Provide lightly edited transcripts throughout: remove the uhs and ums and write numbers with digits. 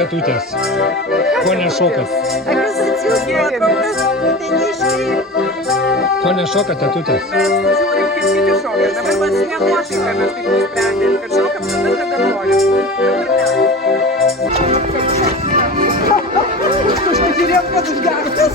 tetutės? Ko nešokat? Akis atsiųs nuotraukas, uteniškiai. Ko nešokat tetutės? Žiūrim, kaip kiti šoka. Dabar mes nenuošaiką mes taip nusprendėm, kad šokam tada, kada norim. Žiūrėjom, kad užgautas.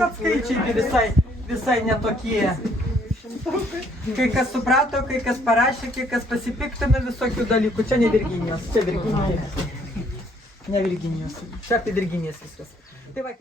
Bet skaičiai visai netokie. Kai kas suprato, kai kas parašė, kai kas pasipiktino visokių dalykų. Čia ne Virginijos, čia Virginijos. Ne Virginijos. Čia apie Virginijas viskas. Tai va,